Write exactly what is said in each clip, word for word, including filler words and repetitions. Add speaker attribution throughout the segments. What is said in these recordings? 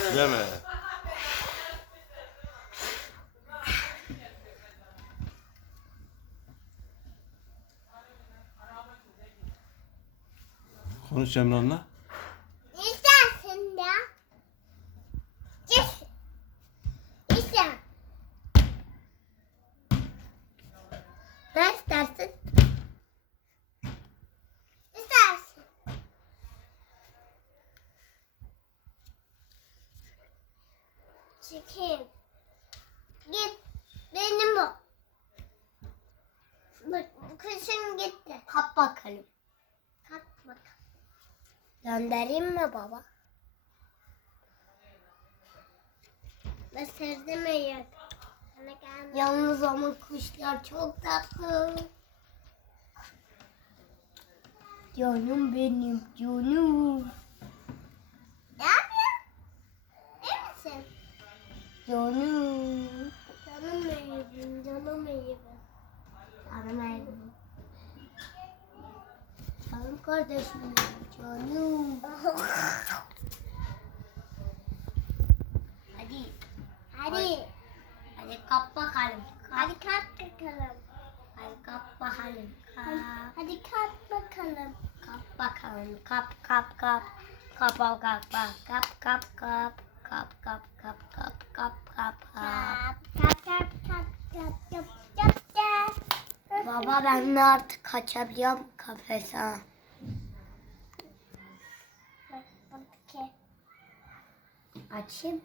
Speaker 1: Deme. Konuş Cemran'la.
Speaker 2: Ne istersin ya? Git. İster. Ne istersin? İstersin. Çekeyim. Git. Benim bu. Bak bu kuşun gitti. Kap bakalım. Kap bakalım. Göndereyim mi baba? Ben sevdim ya. Yalnız ama kuşlar çok tatlı. Canım benim, canım. Ne yapıyorsun? İyi misin? Canım. Canım benim, canım benim. Canım benim. Canım kardeşim, canım. Hadi. Hadi. Hadi kap bakalım. Hadi kap bakalım. Hadi kap bakalım. Kap. Hadi kap bakalım. Kap bakalım. Kap kap kap. Kap kap kap kap kap kap kap kap kap kap kap kap kap kap kap kap kap kap kap. Baba ben de artık kaçabiliyorum kafese. Açayım.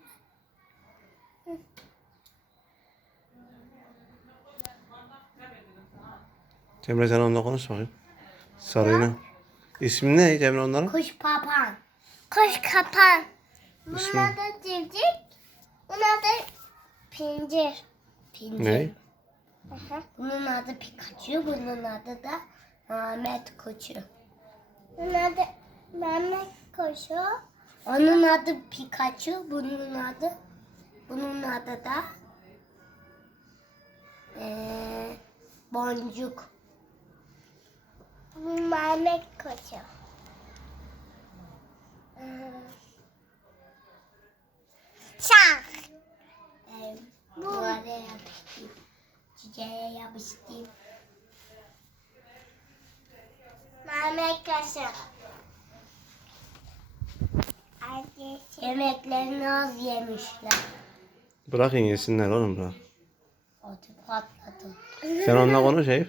Speaker 1: Cemre sen onunla konuş bakayım. Sarıyla. İsmin ne Cemre onların?
Speaker 2: Kuş papan. Kuş kapan. Bunun
Speaker 1: İsmi?
Speaker 2: adı civciv. Bunun adı pincir. Pincir.
Speaker 1: Ne?
Speaker 2: Aha. Bunun adı Pikachu. Bunun adı da Mehmet Koçu. Bunun adı Mehmet Koçu. Onun adı Pikachu. Bunun adı bunun adı da ee, Boncuk. Bu Mehmet Koçu. Şak. Ee, bu duvara yapıştım. Çiçeğe yapıştım. Mehmet Koçu. Yemeklerini az yemişler.
Speaker 1: Bırakın yesinler oğlum bırak.
Speaker 2: Ödü patladı.
Speaker 1: Sen onunla konuş Eyüp.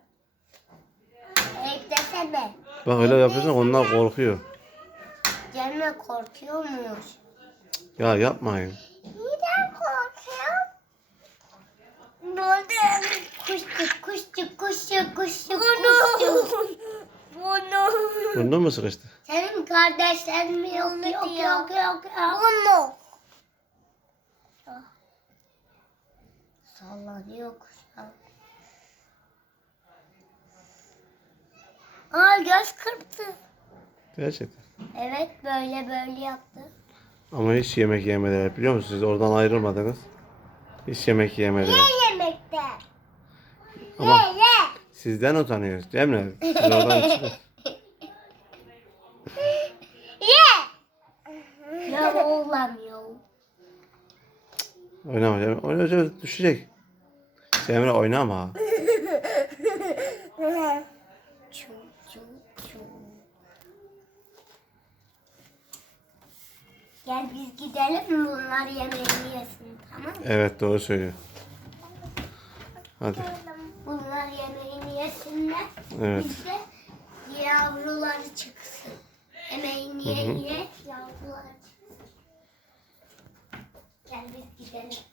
Speaker 2: Eyüp desene.
Speaker 1: Bak öyle yapıyorsun onlar korkuyor.
Speaker 2: Cemre korkuyormuş.
Speaker 1: Ya yapmayın.
Speaker 2: Neden korkuyor? Buldum. Kuşçuk, kuşçuk, kuşçuk, kuşçuk, kuşçuk. Bunu.
Speaker 1: Burnun mu sıkıştı?
Speaker 2: Senin kardeşlerin mi yok, yok, yok, yok, yok. Bunu. Sallanıyor kuşlar. Aa göz kırptı.
Speaker 1: Gerçekten.
Speaker 2: Evet böyle böyle yaptı.
Speaker 1: Ama hiç yemek yemediler biliyor musunuz? Siz oradan ayrılmadınız. Hiç yemek yemediler.
Speaker 2: Ye yemekte.
Speaker 1: Ama
Speaker 2: Ye ye.
Speaker 1: sizden utanıyoruz Cemre. Siz oradan çıkın.
Speaker 2: Ye. Ya olamıyor.
Speaker 1: Oynama Cemre. Oynayacak düşecek. Cemre oynama.
Speaker 2: Çu çu çu. Gel biz gidelim bunlar yemeğini yesin tamam mı?
Speaker 1: Evet doğru söylüyor. Hadi.
Speaker 2: Bunlar yemeğini yesinler.
Speaker 1: Evet.
Speaker 2: Biz de yavruları çıksın. Yemeğini ye ye yavruları çıksın. Gel biz gidelim.